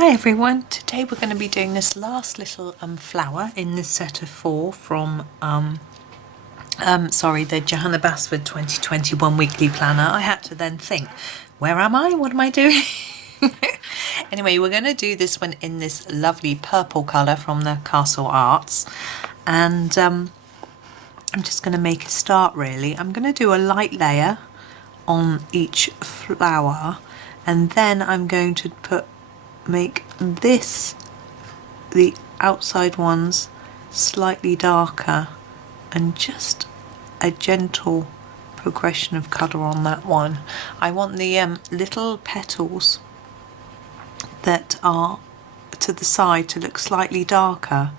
Hi everyone, today we're going to be doing this last little flower in this set of 4 from the Johanna Basford 2021 weekly planner. I had to then think, where am I? What am I doing? Anyway, we're going to do this one in this lovely purple colour from the Castle Arts, and I'm just going to make a start really. I'm going to do a light layer on each flower, and then I'm going to make this, the outside ones, slightly darker, and just a gentle progression of colour on that one. I want the little petals that are to the side to look slightly darker,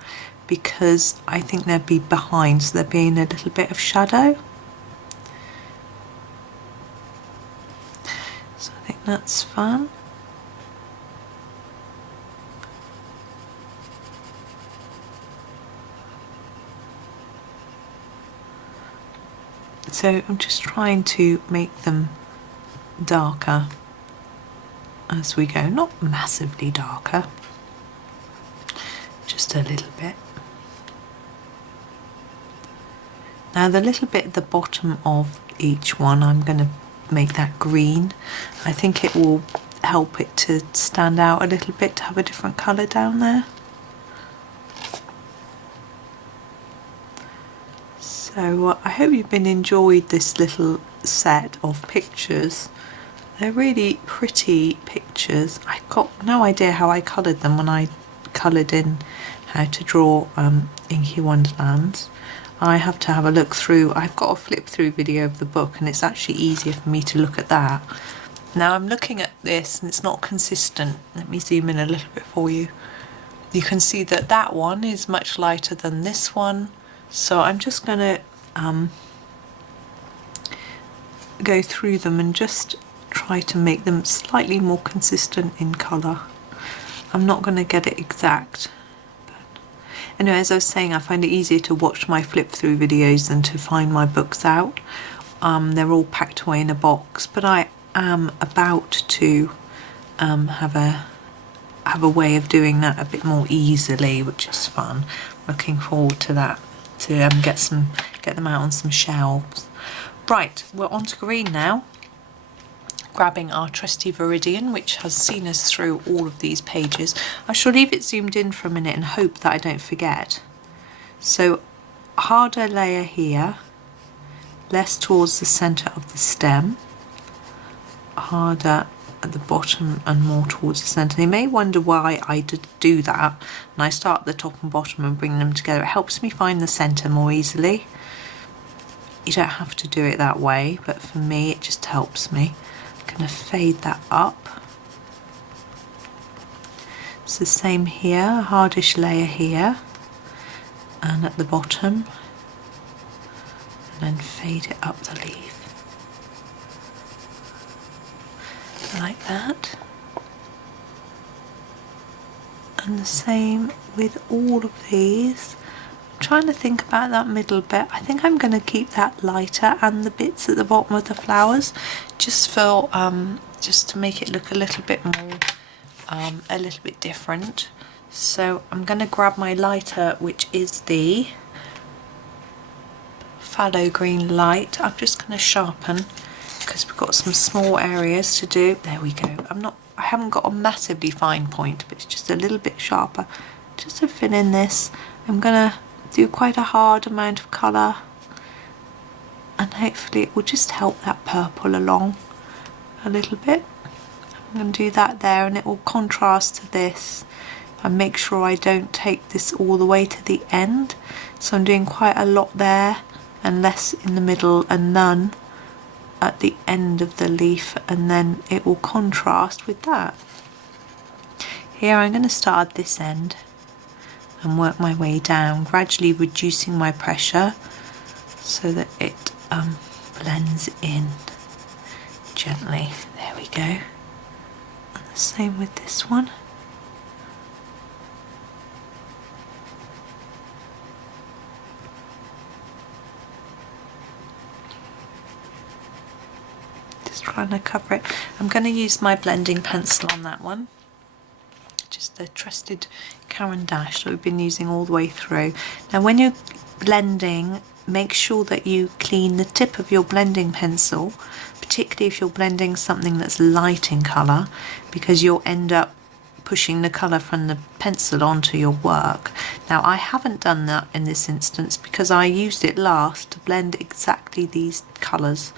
because I think they'd be behind, so they're being a little bit of shadow. So I think that's fun. So I'm just trying to make them darker as we go, not massively darker, just a little bit. Now the little bit at the bottom of each one, I'm going to make that green. I think it will help it to stand out a little bit, to have a different colour down there. So I hope you've been enjoyed this little set of pictures. They're really pretty pictures. I've got no idea how I coloured them when I coloured in how to draw Inky Wonderlands. I have to have a look through. I've got a flip through video of the book, and it's actually easier for me to look at that. Now I'm looking at this and it's not consistent. Let me zoom in a little bit for you. You can see that that one is much lighter than this one. So I'm just going to go through them and just try to make them slightly more consistent in colour. I'm not going to get it exact. But anyway, as I was saying, I find it easier to watch my flip through videos than to find my books out. They're all packed away in a box, but I am about to have a way of doing that a bit more easily, which is fun. Looking forward to that, to get them out on some shelves. Right, we're on to green now, grabbing our trusty Viridian, which has seen us through all of these pages. I shall leave it zoomed in for a minute and hope that I don't forget. So harder layer here, less towards the centre of the stem, harder at the bottom and more towards the centre. You may wonder why I did do that, and I start at the top and bottom and bring them together. It helps me find the centre more easily. You don't have to do it that way, but for me it just helps me. I'm going to fade that up. It's the same here, a hardish layer here and at the bottom, and then fade it up the leaf. Like that, and the same with all of these. I'm trying to think about that middle bit. I think I'm going to keep that lighter, and the bits at the bottom of the flowers, just for just to make it look a little bit more a little bit different. So I'm going to grab my lighter, which is the Pthalo green light. I'm just going to sharpen, because we've got some small areas to do. There we go. I haven't got a massively fine point, but it's just a little bit sharper. Just to fill in this, I'm gonna do quite a hard amount of colour, and hopefully it will just help that purple along a little bit. I'm going to do that there, and it will contrast to this, and make sure I don't take this all the way to the end. So I'm doing quite a lot there, and less in the middle, and none at the end of the leaf, and then it will contrast with that. Here I'm going to start at this end and work my way down, gradually reducing my pressure so that it blends in gently. There we go. And the same with this one. Trying to cover it. I'm going to use my blending pencil on that one, the trusted Caran d'Ache that we've been using all the way through. Now when you're blending, make sure that you clean the tip of your blending pencil, particularly if you're blending something that's light in colour, because you'll end up pushing the colour from the pencil onto your work. Now I haven't done that in this instance because I used it last to blend exactly these colours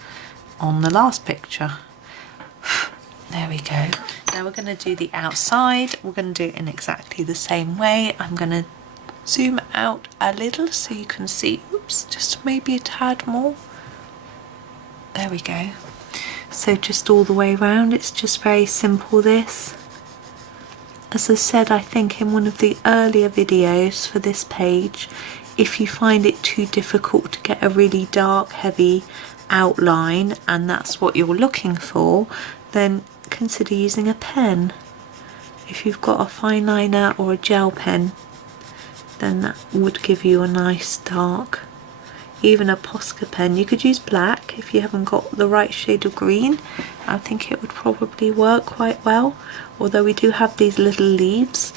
on the last picture. There we go. Now we're going to do the outside. We're going to do it in exactly the same way. I'm going to zoom out a little so you can see, oops, just maybe a tad more. There we go. So just all the way around, it's just very simple this. As I said, I think in one of the earlier videos for this page, if you find it too difficult to get a really dark, heavy outline, and that's what you're looking for, then consider using a pen. If you've got a fine liner or a gel pen, then that would give you a nice dark. Even a Posca pen, you could use black if you haven't got the right shade of green. I think it would probably work quite well, although we do have these little leaves,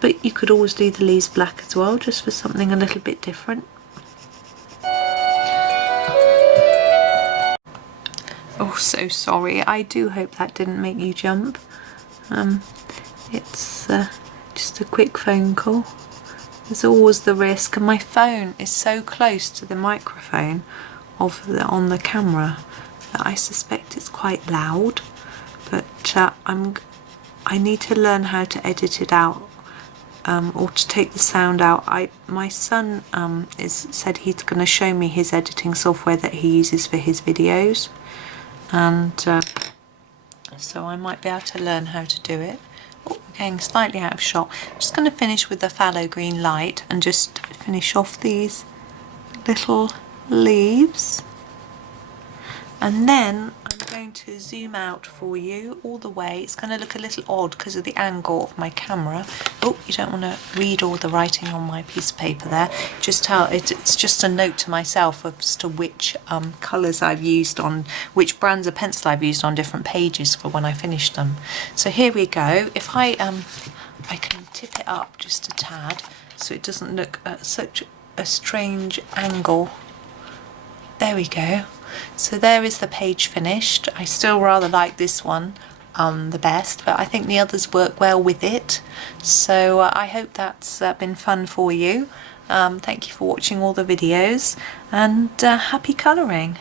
but you could always do the leaves black as well, just for something a little bit different. Oh, so sorry. I do hope that didn't make you jump. It's just a quick phone call. There's always the risk, and my phone is so close to the microphone on the camera that I suspect it's quite loud. But I need to learn how to edit it out, or to take the sound out. My son said he's going to show me his editing software that he uses for his videos, and so I might be able to learn how to do it. Oh, we're getting slightly out of shot. I'm just going to finish with the phthalo green light and just finish off these little leaves, and then I'm going to zoom out for you all the way. It's going to look a little odd because of the angle of my camera. Oh, you don't want to read all the writing on my piece of paper there. It's just a note to myself as to which colours I've used on, which brands of pencil I've used on different pages for when I finish them. So here we go. If I can tip it up just a tad so it doesn't look at such a strange angle. There we go. So there is the page finished. I still rather like this one the best, but I think the others work well with it. So I hope that's been fun for you. Thank you for watching all the videos, and happy colouring.